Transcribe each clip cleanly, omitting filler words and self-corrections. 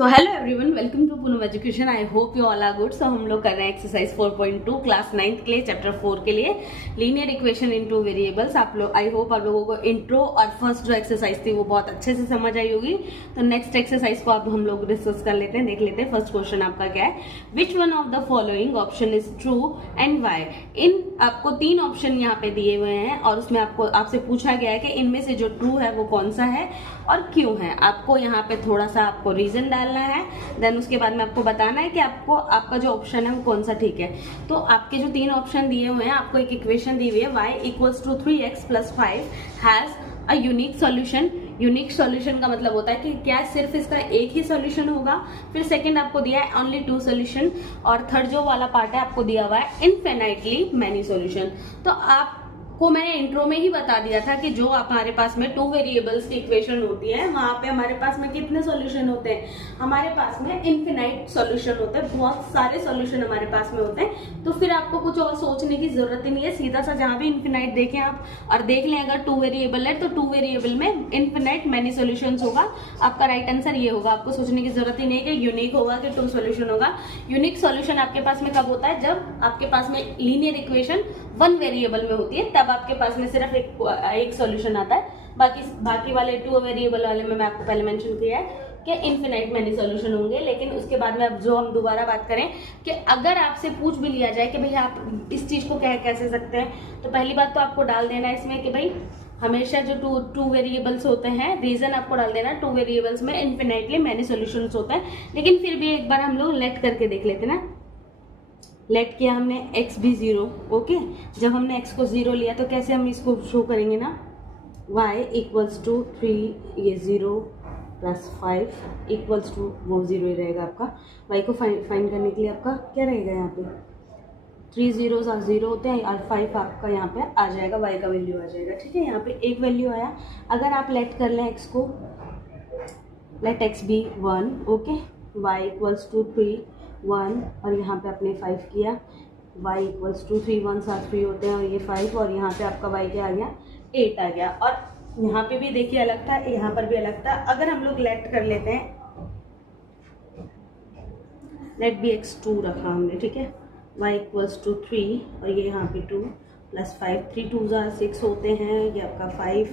तो hello everyone, welcome to Poonam education. I hope you all are good. So हम लोग कर रहे हैं एक्सरसाइज 4.2 क्लास 9th के लिए, चैप्टर 4 के लिए, लीनियर इक्वेशन इनटू वेरिएबल्स। आप लोग, आई होप आप लोगों को इंट्रो और फर्स्ट जो एक्सरसाइज थी वो बहुत अच्छे से समझ आई होगी। तो नेक्स्ट एक्सरसाइज को आप हम लोग डिस्कस कर लेते हैं, देख लेते हैं। फर्स्ट क्वेश्चन आपका क्या है, which one of the following option is true and why. इन आपको 3 ऑप्शन यहाँ पे दिए हुए हैं और उसमें आपसे पूछा गया है कि इनमें से जो ट्रू है वो कौन सा है और क्यों है। आपको यहाँ पे थोड़ा सा आपको रीजन डालना है, देन उसके बाद में आपको बताना है कि आपका जो ऑप्शन है वो कौन सा ठीक है। तो आपके जो 3 ऑप्शन दिए हुए हैं, आपको एक इक्वेशन दी हुई है y equals to 3x plus 5 has a unique solution. Unique solution का मतलब होता है कि क्या सिर्फ इसका एक ही सॉल्यूशन होगा। फिर सेकंड आपको दिया है ओनली 2 सॉल्यूशन, और थर्ड जो वाला पार्ट है आपको दिया हुआ है इनफिनाइटली मैनी सॉल्यूशन। तो आपको मैंने इंट्रो में ही बता दिया था कि जो हमारे पास में 2 वेरिएबल्स की इक्वेशन होती है, वहां पे हमारे पास में कितने सॉल्यूशन होते हैं, हमारे पास में इनफिनाइट सॉल्यूशन होते हैं, बहुत सारे सॉल्यूशन हमारे पास में होते हैं। तो फिर आपको कुछ और सोचने की जरूरत ही नहीं है, सीधा सा जहां भी इनफिनाइट देखें आप और देख लें अगर 2 वेरिएबल है तो 2 वेरिएबल में इनफिनाइट मैनी सॉल्यूशंस होगा। आपका राइट आंसर ये होगा। आपको सोचने की जरूरत ही नहीं है कि यूनिक होगा कि 2 सॉल्यूशन होगा। यूनिक सॉल्यूशन आपके पास में कब होता है, जब आपके पास में लीनियर इक्वेशन 1 वेरिएबल में होती है, तब आपके पास में सिर्फ एक सॉल्यूशन आता है। बाकी वाले 2 वेरिएबल वाले में मैं आपको पहले मेंशन किया है कि इनफिनाइट मैनी सॉल्यूशन होंगे। लेकिन उसके बाद में अब जो हम दोबारा बात करें कि अगर आपसे पूछ भी लिया जाए कि भाई आप इस चीज को कह कैसे सकते हैं, तो पहली बात तो आपको डाल देना है इसमें कि भाई हमेशा जो टू वेरिएबल्स होते हैं, रीजन आपको डाल देना 2 वेरिएबल्स में इनफिनाइटली मैनी सॉल्यूशंस होते हैं। लेकिन फिर भी एक बार हम लोग लेट करके देख लेते ना। लेट किया हमने x भी 0, ओके। जब हमने x को 0 लिया तो कैसे हम इसको शो करेंगे ना, y इक्वल्स टू 3 ये 0 प्लस 5 इक्वल्स टू वो 0 ही रहेगा आपका। y को फाइंड करने के लिए आपका क्या रहेगा, यहाँ पे 3 zeros और 0 होते हैं और 5 आपका यहाँ पे आ जाएगा, y का वैल्यू आ जाएगा। ठीक है, यहाँ पे एक वैल्यू आया। अगर आप लेट कर लें x को, लेट x भी 1, ओके, y इक्वल्स टू 3 1 और यहाँ पे आपने 5 किया, y इक्वल्स टू 3 1 साथ 3 होते हैं और ये 5 और यहाँ पे आपका y क्या आ गया 8 आ गया। और यहाँ पे भी देखिए अलग था, यहाँ पर भी अलग था। अगर हम लोग लेट कर लेते हैं, लेट भी x 2 रखा हमने, ठीक है, y इक्वल्स टू 3 और ये यहाँ पे 2 प्लस 5 3 2 6 होते हैं, ये आपका 5,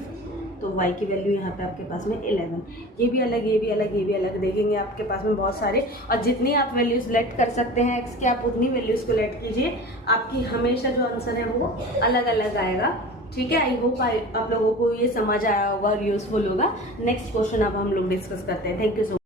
तो y की वैल्यू यहाँ पे आपके पास में 11। ये भी अलग, ये भी अलग, ये भी अलग, देखेंगे आपके पास में बहुत सारे। और जितनी आप वैल्यूज लेट कर सकते हैं x की, आप उतनी वैल्यूज को लेट कीजिए, आपकी हमेशा जो आंसर है वो अलग अलग आएगा। ठीक है, आई होप आप लोगों को ये समझ आया होगा और यूजफुल होगा। नेक्स्ट क्वेश्चन अब हम लोग डिस्कस करते हैं। Thank you so much.